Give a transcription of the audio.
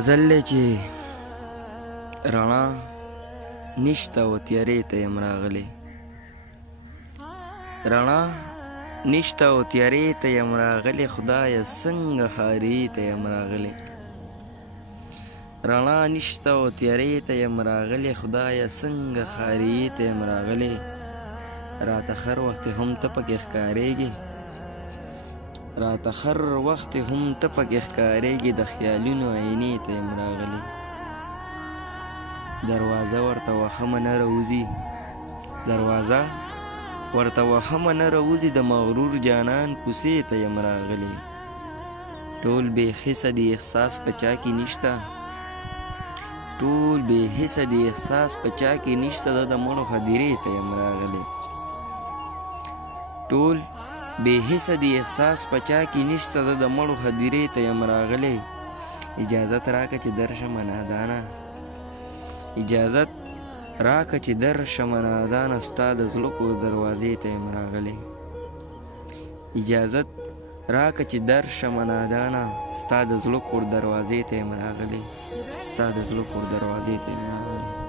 مزل دی چې رڼا نشته او تیارې ته یم راغلی. رڼا نشته او تیارې ته یم راغلی، خدایه څنګه ښاري ته یم راغلی. رڼا نشته او تیارې ته یم راغلی، خدایه څنګه ښاري ته یم راغلی. راته هر وخت هم ته پکې ښکارېږي، راته هر وخت هم ته پکې ښکارېږي، د خیالونو عینې ته یم راغلی. دروازه ورته وهمه نه راوځي، دروازه ورته وهمه نه راوځي، د مغرور جانان کوڅې ته یم راغلی. ټول بې حسه دي احساس په چا کې نشته، ټول بې حسه دي احساس په چا کې نشته، د مړو هدیرې ته یم راغلی. ټول بې حسه دي احساس په چا کې نشته، د مړو هدیرې ته یم راغلی. اجازت راکه چې درشم نادانه، اجازت راکه چې درشم نادانه، ستا د زړه کور دروازې ته یم راغلی. اجازت راکه چې درشم نادانه، ستا د زړه کور دروازې ته یم راغلی، ستا د زړه کور دروازې ته یم راغلی.